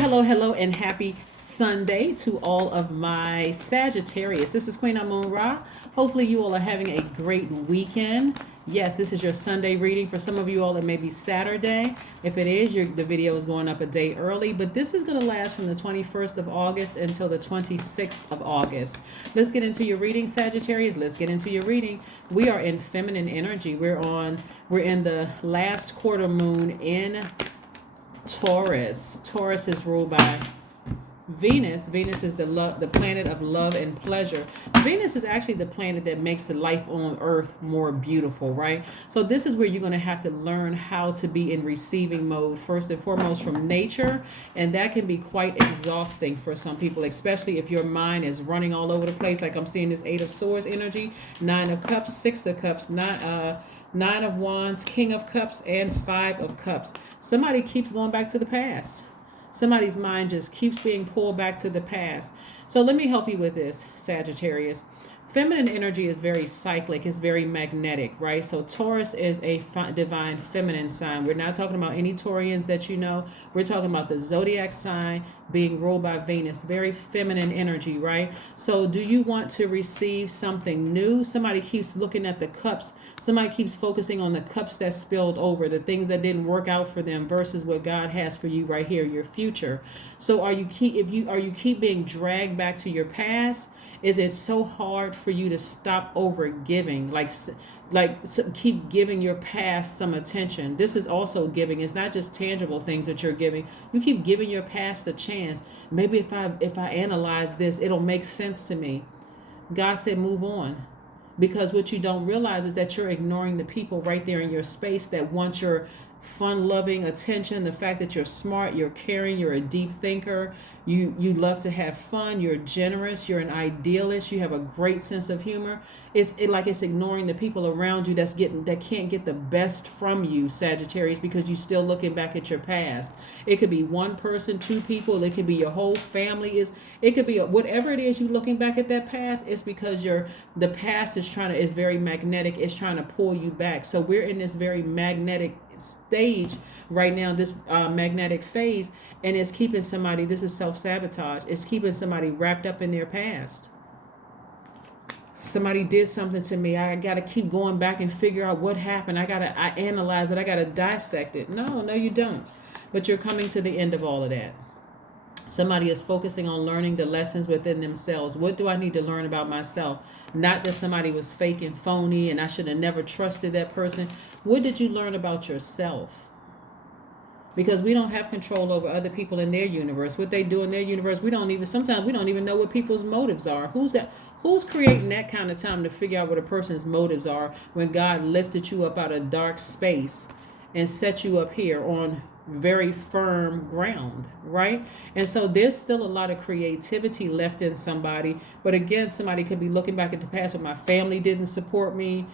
Hello, and happy Sunday to all of my Sagittarius. This is Queen Amun Ra. Hopefully, you all are having a great weekend. Yes, this is your Sunday reading. For some of you all, it may be Saturday. If it is, the video is going up a day early, but this is going to last from the 21st of August until the 26th of August. Let's get into your reading, Sagittarius. Let's get into your reading. We are in feminine energy. We're in the last quarter moon in Taurus. Taurus is ruled by Venus. Venus is the planet of love and pleasure. Venus is actually the planet that makes the life on Earth more beautiful, right? So this is where you're going to have to learn how to be in receiving mode first and foremost from nature, and that can be quite exhausting for some people, especially if your mind is running all over the place. Like I'm seeing this Eight of Swords energy, Nine of Cups, Six of Cups, Nine of Wands, King of Cups, and Five of Cups. Somebody keeps going back to the past. Somebody's mind just keeps being pulled back to the past. So let me help you with this, Sagittarius. Feminine energy is very cyclic. It's very magnetic, right? So Taurus is a divine feminine sign. We're not talking about any Taurians that you know. We're talking about the zodiac sign being ruled by Venus. Very feminine energy, right? So do you want to receive something new? Somebody keeps looking at the cups. Somebody keeps focusing on the cups that spilled over, the things that didn't work out for them versus what God has for you right here, your future. So are you keep being dragged back to your past? Is it so hard for you to stop over giving, keep giving your past some attention? This is also giving. It's not just tangible things that you're giving. You keep giving your past a chance. Maybe if I analyze this, it'll make sense to me. God said move on. Because what you don't realize is that you're ignoring the people right there in your space that want your fun-loving attention, the fact that you're smart, you're caring, you're a deep thinker, you love to have fun, you're generous, you're an idealist, you have a great sense of humor. It's ignoring the people around you that can't get the best from you, Sagittarius, because you're still looking back at your past. It could be one person, two people, it could be your whole family. It could be whatever it is you're looking back at that past. It's because the past is very magnetic. It's trying to pull you back. So we're in this very magnetic stage right now, this magnetic phase, and it's keeping somebody, this is self-sabotage, it's keeping somebody wrapped up in their past. Somebody did something to me, I got to keep going back and figure out what happened. I analyze it, I got to dissect it. No, you don't. But you're coming to the end of all of that. Somebody is focusing on learning the lessons within themselves. What do I need to learn about myself? Not that somebody was fake and phony and I should have never trusted that person. What did you learn about yourself? Because we don't have control over other people in their universe. What they do in their universe, sometimes we don't even know what people's motives are. Who's creating that kind of time to figure out what a person's motives are when God lifted you up out of dark space and set you up here on very firm ground, right? And so there's still a lot of creativity left in somebody. But again, somebody could be looking back at the past when my family didn't support me.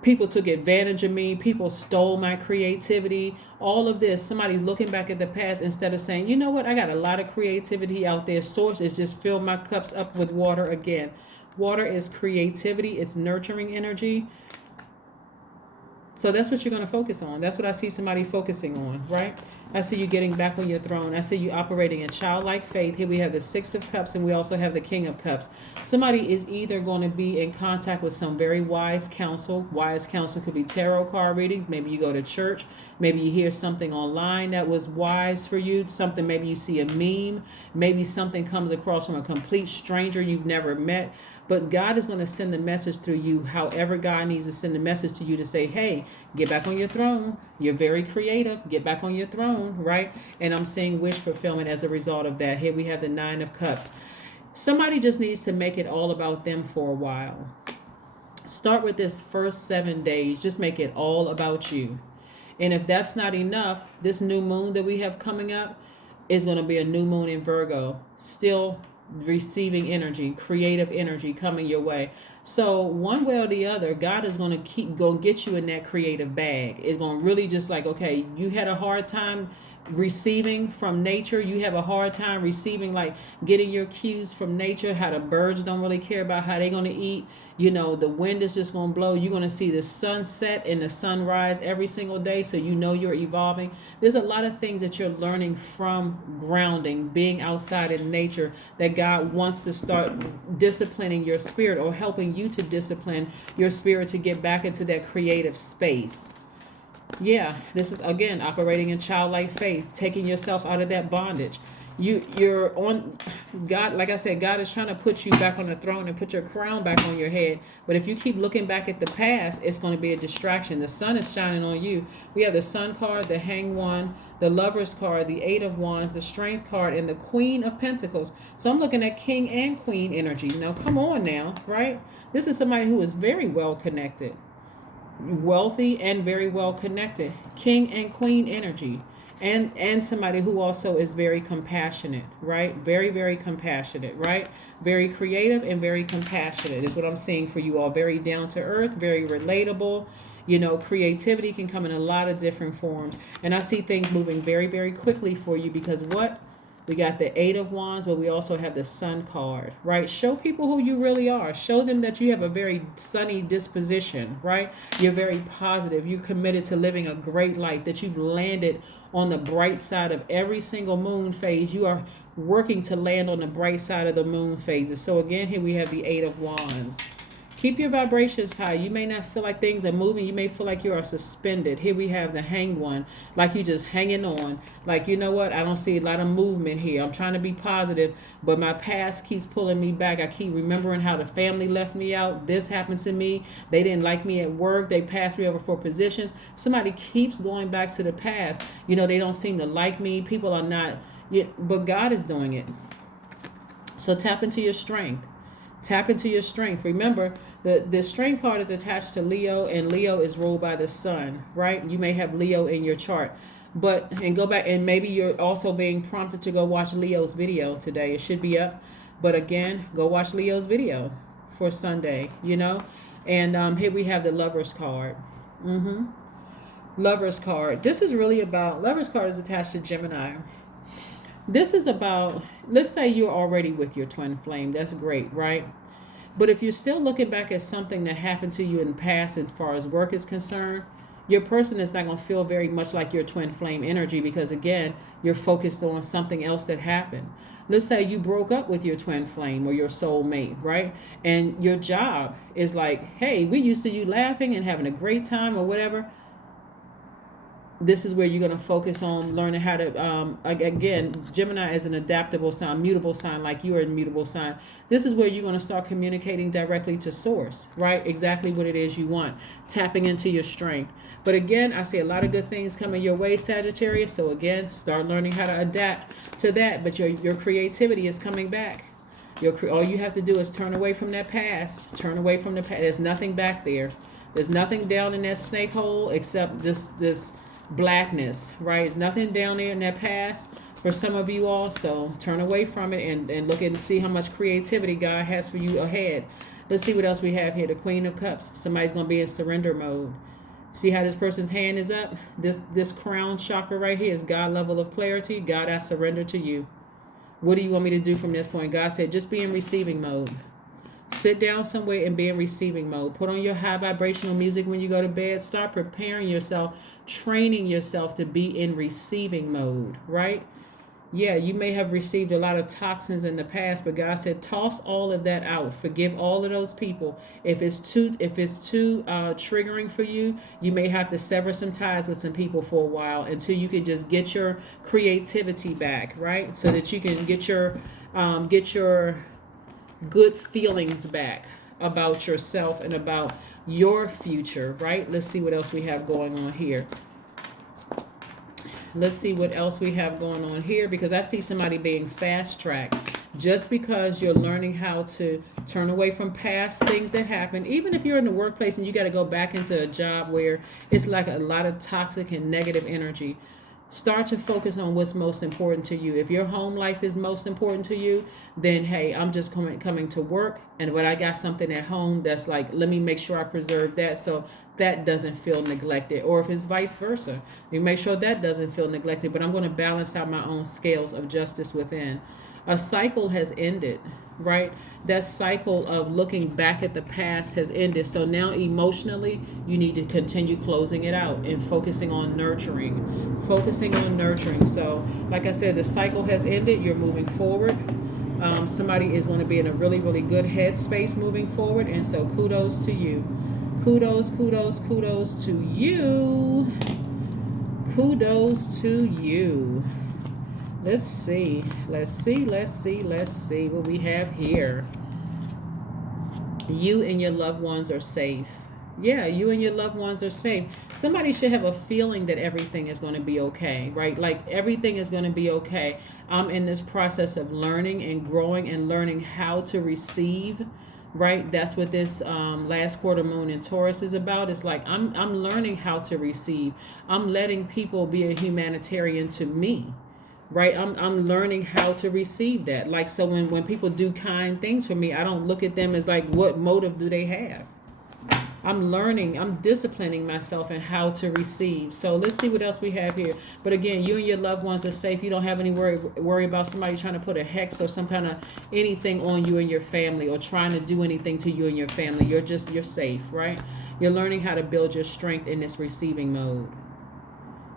People took advantage of me. People stole my creativity. All of this, somebody's looking back at the past instead of saying, you know what, I got a lot of creativity out there. Source is just fill my cups up with water again. Water is creativity. It's nurturing energy. So that's what you're going to focus on. That's what I see somebody focusing on, right? I see you getting back on your throne. I see you operating in childlike faith. Here we have the Six of Cups and we also have the King of Cups. Somebody is either going to be in contact with some very wise counsel. Wise counsel could be tarot card readings. Maybe you go to church. Maybe you hear something online that was wise for you. Something, maybe you see a meme. Maybe something comes across from a complete stranger you've never met. But God is going to send the message through you, however God needs to send the message to you to say, hey, get back on your throne. You're very creative. Get back on your throne, right? And I'm seeing wish fulfillment as a result of that. Here we have the Nine of Cups. Somebody just needs to make it all about them for a while. Start with this first 7 days. Just make it all about you. And if that's not enough, this new moon that we have coming up is going to be a new moon in Virgo. Still receiving energy, creative energy coming your way. So one way or the other, God is going to get you in that creative bag. It's going to really just like, okay, you had a hard time receiving from nature. You have a hard time receiving, like getting your cues from nature, how the birds don't really care about how they're going to eat. You know, the wind is just going to blow. You're going to see the sunset and the sunrise every single day, so you know you're evolving. There's a lot of things that you're learning from grounding, being outside in nature, that God wants to start disciplining your spirit, or helping you to discipline your spirit to get back into that creative space. Yeah, this is again operating in childlike faith, taking yourself out of that bondage. You're on God, like I said, God is trying to put you back on the throne and put your crown back on your head. But if you keep looking back at the past, it's going to be a distraction. The sun is shining on you. We have the Sun card, the Hanged One, the Lovers card, the Eight of Wands, the Strength card, and the Queen of Pentacles. So I'm looking at King and Queen energy. Now, come on now, right? This is somebody who is very well connected, wealthy and very well connected. King and Queen energy. And somebody who also is very compassionate, right? Very, very compassionate, right? Very creative and very compassionate is what I'm seeing for you all. Very down to earth, very relatable. You know, creativity can come in a lot of different forms. And I see things moving very, very quickly for you, because what? We got the Eight of Wands, but we also have the Sun card, right? Show people who you really are. Show them that you have a very sunny disposition, right? You're very positive. You're committed to living a great life, that you've landed on the bright side of every single moon phase. You are working to land on the bright side of the moon phases. So again, here we have the Eight of Wands. Keep your vibrations high. You may not feel like things are moving. You may feel like you are suspended. Here we have the Hanged One, like you just hanging on. Like, you know what? I don't see a lot of movement here. I'm trying to be positive, but my past keeps pulling me back. I keep remembering how the family left me out. This happened to me. They didn't like me at work. They passed me over for positions. Somebody keeps going back to the past. You know, they don't seem to like me. People are not, but God is doing it. So tap into your strength. Tap into your strength. Remember, the strength card is attached to Leo, and Leo is ruled by the sun, right? You may have Leo in your chart. And go back, and maybe you're also being prompted to go watch Leo's video today. It should be up. But again, go watch Leo's video for Sunday, you know? And here we have the Lovers card. Lovers card. This is really about, Lovers card is attached to Gemini. This is about, let's say you're already with your twin flame. That's great, right? But if you're still looking back at something that happened to you in the past as far as work is concerned, your person is not going to feel very much like your twin flame energy, because again, you're focused on something else that happened. Let's say you broke up with your twin flame or your soulmate, right? And your job is like, hey, we used to you laughing and having a great time or whatever. This is where you're going to focus on learning how to, again, Gemini is an adaptable sign, mutable sign, like you are a mutable sign. This is where you're going to start communicating directly to source, right? Exactly what it is you want, tapping into your strength. But again, I see a lot of good things coming your way, Sagittarius. So again, start learning how to adapt to that. But your creativity is coming back. All you have to do is turn away from that past. Turn away from the past. There's nothing back there. There's nothing down in that snake hole except this blackness, right? There's nothing down there in that past for some of you all. So turn away from it and look and see how much creativity God has for you ahead. Let's see what else we have here. The Queen of Cups. Somebody's going to be in surrender mode. See how this person's hand is up? This crown chakra right here is God level of clarity. God, I surrender to you. What do you want me to do from this point? God said, just be in receiving mode. Sit down somewhere and be in receiving mode. Put on your high vibrational music when you go to bed. Start preparing yourself, training yourself to be in receiving mode, right? Yeah, you may have received a lot of toxins in the past, but God said, toss all of that out. Forgive all of those people. If it's too triggering for you, you may have to sever some ties with some people for a while until you can just get your creativity back, right? So that you can get your good feelings back about yourself and about your future, right? Let's see what else we have going on here. Let's see what else we have going on here, because I see somebody being fast-tracked just because you're learning how to turn away from past things that happened. Even if you're in the workplace and you got to go back into a job where it's like a lot of toxic and negative energy, start to focus on what's most important to you. If your home life is most important to you, then hey, I'm just coming to work, but I got something at home that's like, let me make sure I preserve that. So that doesn't feel neglected, or if it's vice versa, you make sure that doesn't feel neglected. But I'm going to balance out my own scales of justice within. A cycle has ended, right? That cycle of looking back at the past has ended. So now emotionally, you need to continue closing it out and focusing on nurturing. Focusing on nurturing. So, like I said, the cycle has ended. You're moving forward. Somebody is going to be in a really, really good headspace moving forward. And so kudos to you. Kudos, kudos, kudos to you. Kudos to you. Let's see what we have here. You and your loved ones are safe. Yeah, you and your loved ones are safe. Somebody should have a feeling that everything is going to be okay, right? Like everything is going to be okay. I'm in this process of learning and growing and learning how to receive, right? That's what this last quarter moon in Taurus is about. It's like I'm learning how to receive. I'm letting people be a humanitarian to me, right? I'm learning how to receive that. Like, so when people do kind things for me, I don't look at them as like, what motive do they have? I'm learning, I'm disciplining myself in how to receive. So let's see what else we have here. But again, you and your loved ones are safe. You don't have any worry about somebody trying to put a hex or some kind of anything on you and your family, or trying to do anything to you and your family. You're safe, right? You're learning how to build your strength in this receiving mode.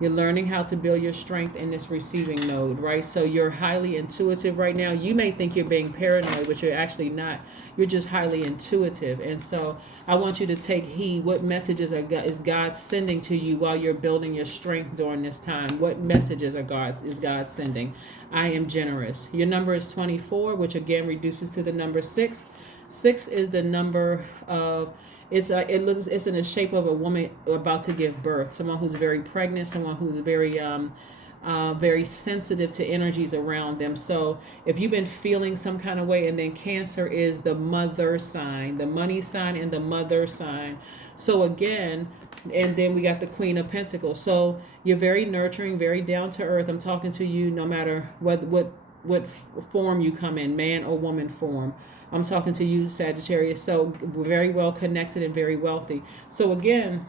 You're learning how to build your strength in this receiving mode, right? So you're highly intuitive right now. You may think you're being paranoid, but you're actually not. You're just highly intuitive. And so I want you to take heed. What messages is God sending to you while you're building your strength during this time? What messages is God sending? I am generous. Your number is 24, which again reduces to the number 6. 6 is the number of... It's in the shape of a woman about to give birth, someone who's very pregnant, someone who's very sensitive to energies around them. So if you've been feeling some kind of way, and then Cancer is the mother sign, the money sign and the mother sign. So again, and then we got the Queen of Pentacles. So you're very nurturing, very down to earth. I'm talking to you no matter what form you come in, man or woman form. I'm talking to you, Sagittarius. So we're very well connected and very wealthy. So again,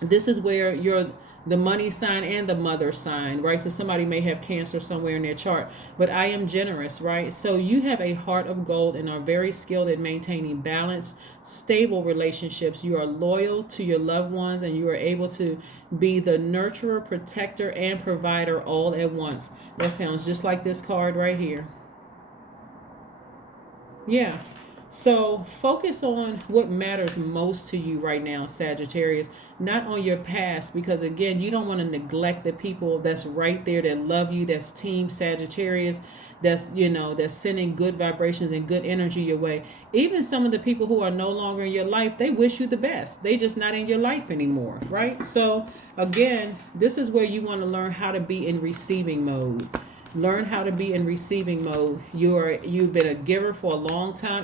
this is where you're the money sign and the mother sign, right? So somebody may have Cancer somewhere in their chart, but I am generous, right? So you have a heart of gold and are very skilled at maintaining balanced, stable relationships. You are loyal to your loved ones, and you are able to be the nurturer, protector, and provider all at once. That sounds just like this card right here. Yeah. So focus on what matters most to you right now, Sagittarius, not on your past, because again, you don't want to neglect the people that's right there that love you, that's team Sagittarius, that's sending good vibrations and good energy your way. Even some of the people who are no longer in your life, they wish you the best. They just not in your life anymore, right? So again, this is where you want to learn how to be in receiving mode. Learn how to be in receiving mode. You've been a giver for a long time,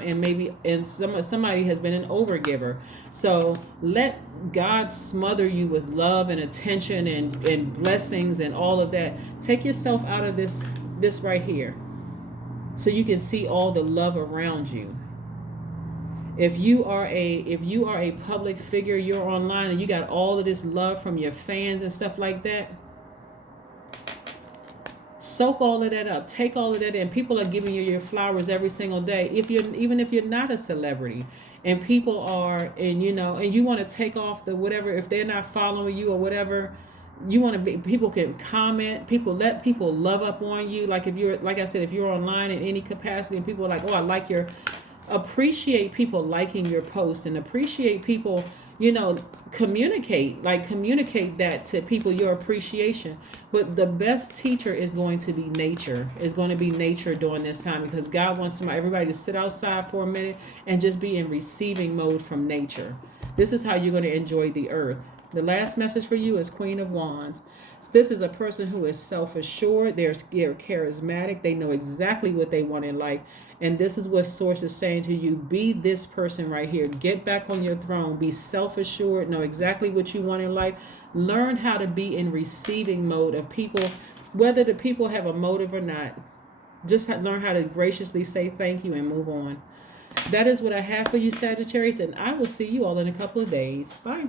and somebody has been an overgiver. So let God smother you with love and attention and blessings and all of that. Take yourself out of this right here, so you can see all the love around you. If you are a public figure, you're online and you got all of this love from your fans and stuff like that, soak all of that up. Take all of that in. People are giving you your flowers every single day. Even if you're not a celebrity, and people are, and you want to take off the whatever, if they're not following you or whatever, you want to be. People can comment. Let people love up on you. Like I said, if you're online in any capacity, and people are like, oh, I like appreciate people liking your post, and appreciate people. Communicate that to people, your appreciation. But the best teacher is going to be nature. During this time, because God wants everybody to sit outside for a minute and just be in receiving mode from nature. This is how you're going to enjoy the earth. The last message for you is Queen of Wands. This is a person who is self-assured. They're charismatic. They know exactly what they want in life. And this is what Source is saying to you. Be this person right here. Get back on your throne. Be self-assured. Know exactly what you want in life. Learn how to be in receiving mode of people, whether the people have a motive or not. Just learn how to graciously say thank you and move on. That is what I have for you, Sagittarius, and I will see you all in a couple of days. Bye.